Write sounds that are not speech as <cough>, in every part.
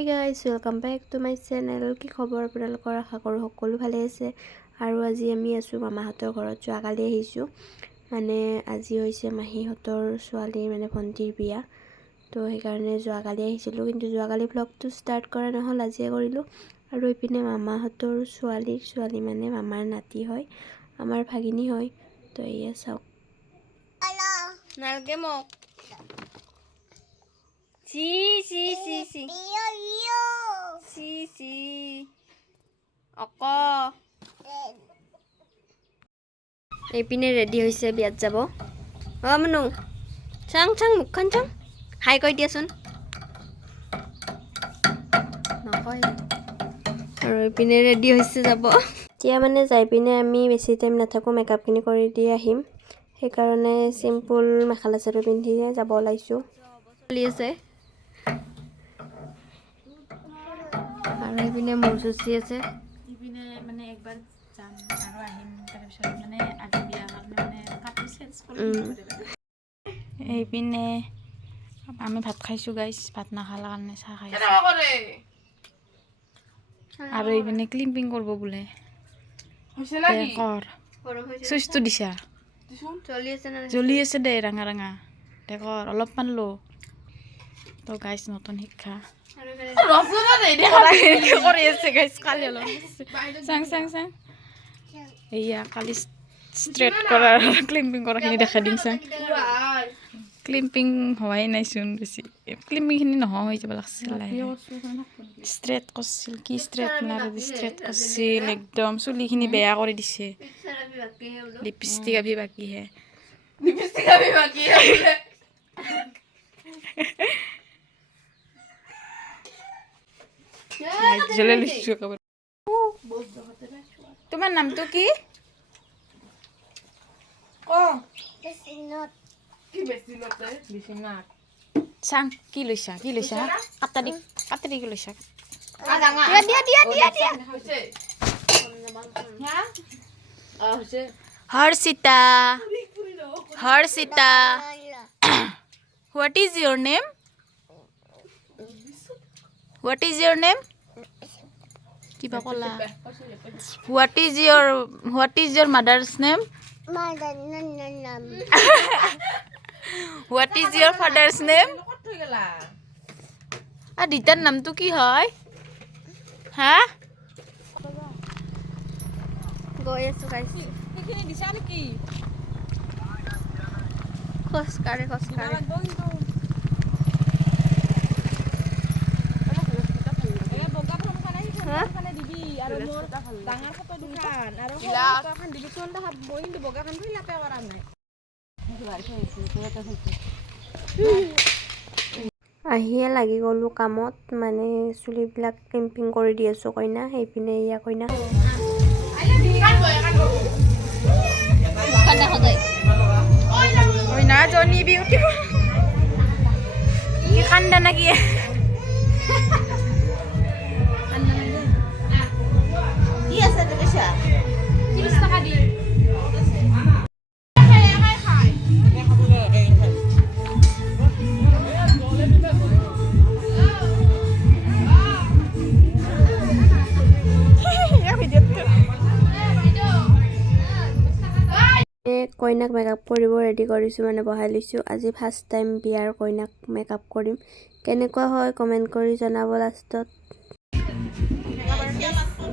Hey guys welcome back to my channel কি খবৰ আপোনালোকৰ? আশা কৰোঁ সকলো ভালে আছে। আৰু আজি আমি আছোঁ মামাহঁতৰ ঘৰত। যোৱাকালি আহিছোঁ। মানে আজি হৈছে মাহীহঁতৰ ছোৱালীৰ মানে ভণ্টিৰ বিয়া। তো সেইকাৰণে যোৱাকালি আহিছিলোঁ। কিন্তু যোৱাকালি ভ্লগটো ষ্টাৰ্ট কৰা নহ'ল আজিয়ে কৰিলোঁ। আৰু এইপিনে মামাহঁতৰ ছোৱালীৰ ছোৱালী মানে মামাৰ নাতি হয় আমাৰ ভাগিনী হয়। তো এয়া চাওক। নালগে মোক। চি চি চি চি চি চি অক এইপিনে ৰেডি হৈছে বিয়াত যাব অ মনু চাং চাং মুখখন চাং হাই কৈ দিয়াচোন নকয় আৰু এইপিনে ৰেডি হৈছে যাব এতিয়া মানে যাই পিনে আমি বেছি টাইম নাথাকোঁ মেকআপখিনি কৰি দি আহিম সেইকাৰণে চিম্পুল মেখেলা চাদৰ পিন্ধিয়ে যাব ওলাইছোঁ চলি আছে আৰু এইপিনে মোৰ চুচি আছে। ইপিনে মানে একবাৰ যাম আৰু আহিম তাৰপিছত মানে আজি বিয়া মানে কাপোৰ চেঞ্জ উম। এইপিনে আমি ভাত খাইছোঁ গাইছ ভাত নাখালা কাৰণে চাহ খাইছোঁ। আৰু এইপিনে ক্লিম্পিং কৰিব বোলে। কৰ? চুইচটো দিছা? জ্বলি আছে দে ৰঙা ৰঙা। দে কৰ অলপমান ল। তো গাইছ নতুন শিক্ষা। কৰি কালি ষ্ট্ৰেট কৰা ক্লিম্পিং কৰাখিনি দেখাই দিম চাং ক্লিম্পিং হোৱাই নাইচোন বেছি। ক্লিম্পিংখিনি নোহোৱা হৈ যাব লাগিছিল ষ্ট্ৰেট কৰিছিল কি ষ্ট্ৰেট নাৰে ষ্ট্ৰেট কৰিছিল একদম চুলিখিনি বেয়া কৰি দিছে। লিপষ্টিক আভি বাকী হে। লাইট জ্বলাই <laughs> লৈছোঁ একেবাৰে তোমাৰ নামটো কি? চাং কি লৈছা কি লৈছা কাটা দি কি লৈছা দিয়া Diya Diya Diya Diya. Harshita Harshita is your name what is your name কিবা ক'লা। What is your what is your mother's name what is your father's name আৰু দেউতাৰ নামটো কি হয়? হা? গৈ আছোঁ খোজকাঢ়ি খোজকাঢ়ি আহিয়ে লাগি গ'লোঁ কামত মানে চুলিবিলাক ক্লিম্পিং কৰি দি আছোঁ কইনা সেইপিনে এয়া কইনা। কইনা জনী কইনাক মেকআপ কৰিব ৰেডি কৰিছোঁ মানে বহাই লৈছোঁ। আজি ফাৰ্ষ্ট টাইম বিয়াৰ কইনাক মেকআপ কৰিম। কেনেকুৱা হয় কমেণ্ট কৰি জনাব লাষ্টত।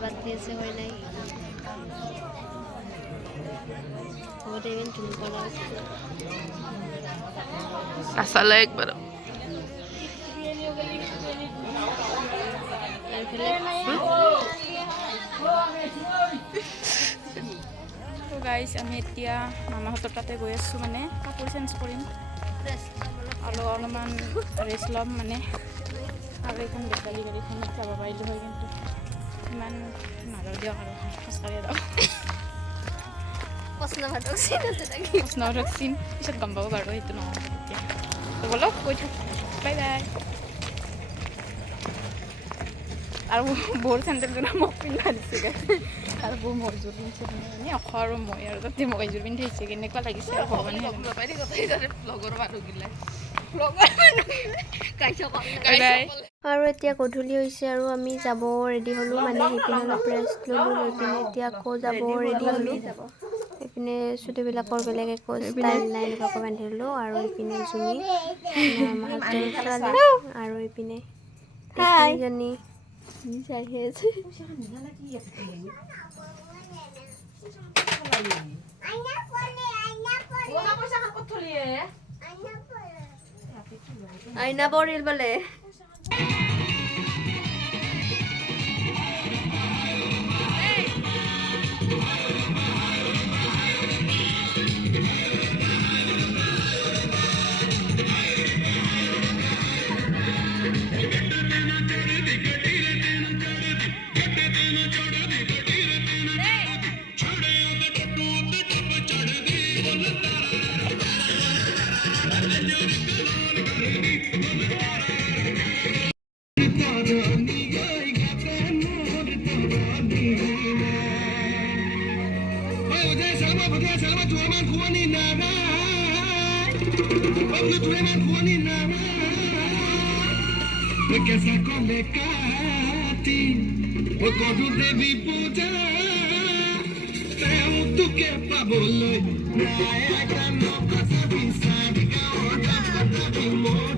বাদ দিয়েছে হয় নাই? নাচালে একবার তো গাইজ আমি এতিয়া মামাহঁতৰ তাতে গৈ আছোঁ মানে কাপোৰ চেঞ্জ কৰিম। আৰু অলপমান ৰেষ্ট ল'ম মানে। আৰু এইখন বেটাৰী গাড়ীখনত যাব পাৰিলোঁ হয় কিন্তু ইমান নাযাওঁ দিয়ক আৰু খোজকাঢ়ি যাওঁ প্ৰশ্ন ভাতক চিন পিছত গম পাব বাৰু সেইটো নহয় এতিয়া ব'লক কৈ থাক। Bye bye. আৰু বৰ চেণ্ডেলযোৰ মোক পিন্ধা দিছে guys। আৰু বৰ মজুৰ পিন্ধিছে মানে অখ আৰু মই আৰু তাতে মোক এযোৰ পিন্ধি আহিছে কেনেকুৱা লাগিছে আৰু ভগৱানে লগৰ মানুহগিলা বাই বাই। আৰু এতিয়া গধূলি হৈছে আৰু আমি যাব ৰেডি হ'লোঁ মানে সেইপিনে অলপ ৰেষ্ট ল'লোঁ লৈ পিনে এতিয়া আকৌ যাব ৰেডি হ'লোঁ। এইপিনে চুটিবিলাকৰ বেলেগ একো ষ্টাইল নাই এনেকুৱাকৈ বান্ধি ল'লোঁ আৰু এইপিনে জুমি ছোৱালী আৰু এইপিনে তিনিজনী। আইনা পৰিল বোলে। Thank <laughs> you. কলে কাতি ও কদু দেবী পূজা তেও তুকে পাবলৈ নাই আইতা নকসা বিচাৰি গাঁৱত পাতা বিমোৰ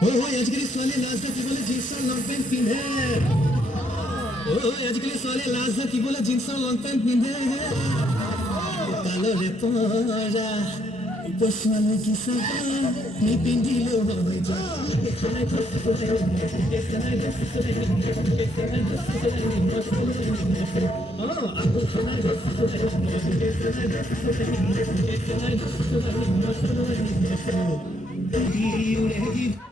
ঐ ঐ আজিকালি ছোৱালীয়ে লাজ ৰাখিবলৈ জিন্সৰ লং পেণ্ট পিন্ধে ঐ ঐ আজিকালি ছোৱালীয়ে লাজ ৰাখিবলৈ জিন্সৰ লং পেণ্ট পিন্ধে তালৰে পৰা পছোৱালে কি চাবা নিপিন্ধিলেও হৈ যায় পানী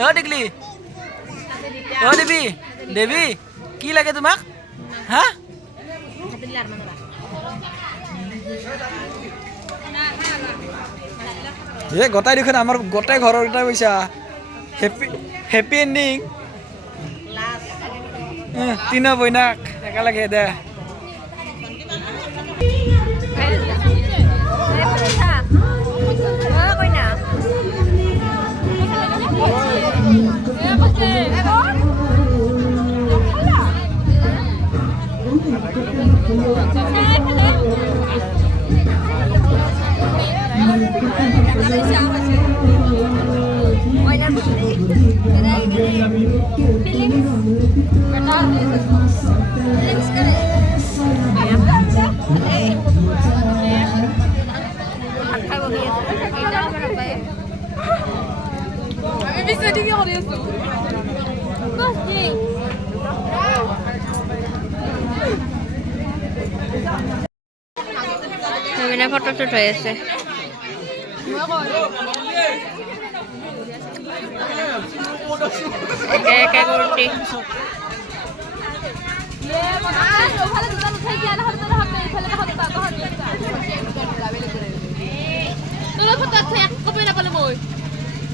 অ টিকলি অ দেৱী দেৱী কি লাগে তোমাক? হা? এ, গোটাই দেখোন, আমাৰ গোটেই ঘৰৰ এটা পইচা হেপী হেপী এণ্ডিং তিন বইনাক একেলগে দে। Wieso die ফটো শ্বুট হৈ আছে একে একে কুৰ্তি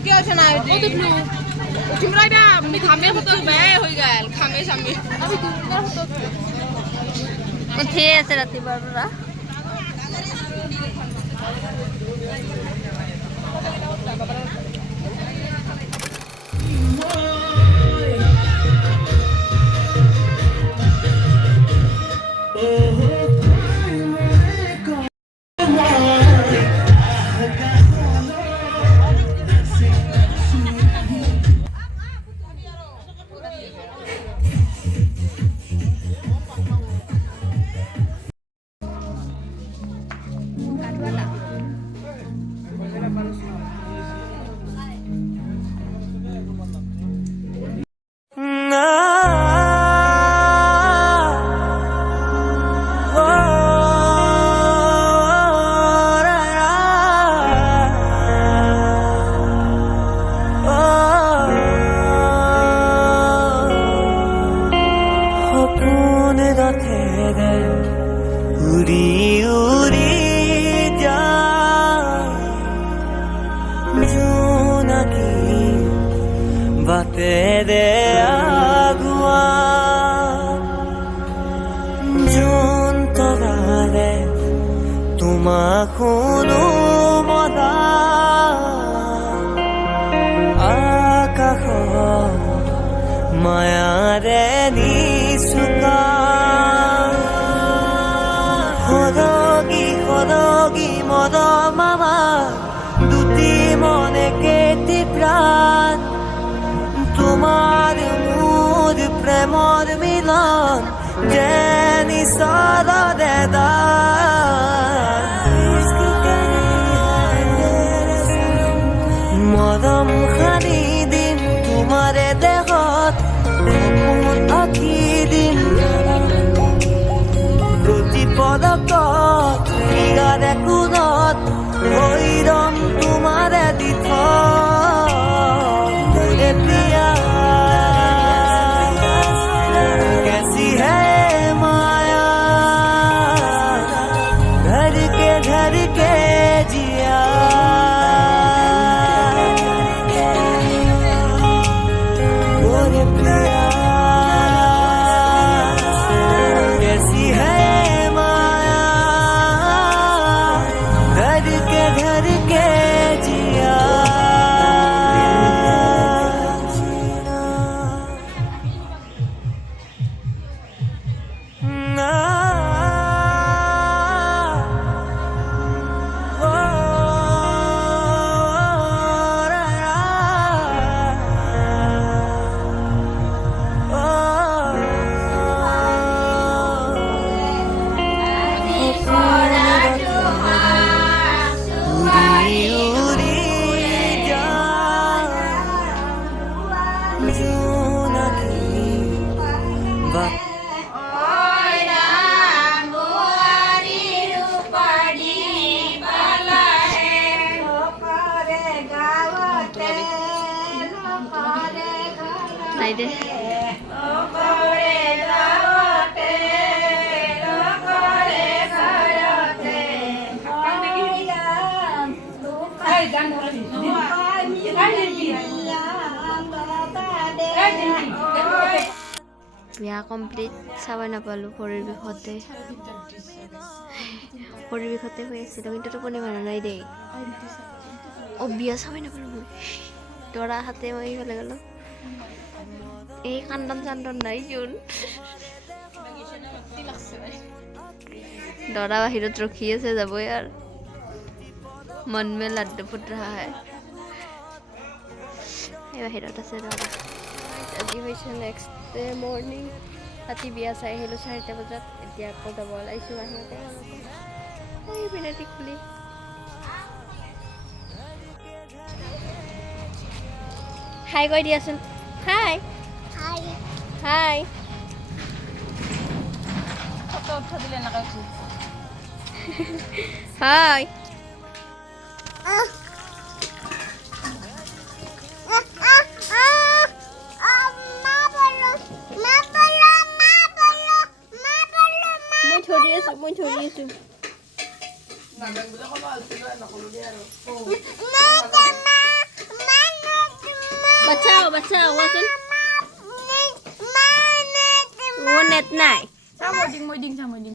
কি হৈছে নাই উঠিম ৰ এতিয়া আমি ঘামে ফটো উঠিয়ে আছে ৰাতিপুৱাৰ পৰা তোমাক শুনো মদা আকাশত মায়াৰে নিচুকা সৰগী সৰগী মদ মামা দুটি মনে কেটি প্ৰাণ তোমাৰ মোৰ প্ৰেমৰ মিলন যে নিচলৰে মৰম নাই বিয়া কমপ্লিট, চাবই নাপালোঁ ভৰিৰ বিষতে ভৰিৰ বিষতে হৈ আছিলোঁ কিন্তু টোপনি মাৰা নাই দেই অঁ বিয়া চাবই নাপালোঁ মই দৰা হাতে মই ইফালে গ'লোঁ। এই কান্দন চান্দন নাই চোন দৰা বাহিৰত ৰখি আছে যাবই আৰু মন মে লাড্ডু ফুট ৰহা এই বাহিৰত আছে দৰা। আজি হৈছে নেক্সট ডে মৰ্ণিং ৰাতি বিয়া চাই আহিলোঁ চাৰিটা বজাত। এতিয়া আকৌ যাব ওলাইছোঁ বাহিৰতে। এই পিনে টিকুলি হাই কৈ দিয়াচোন। Hi হাই ফটো উঠা দিলে এনেকৈ উঠি হাই মই ধৰি আছো মই ধৰি আছো বাচ্চাও বাচ্চাও কোৱাচোন net na. Sa mo ding mo ding sa mo ding.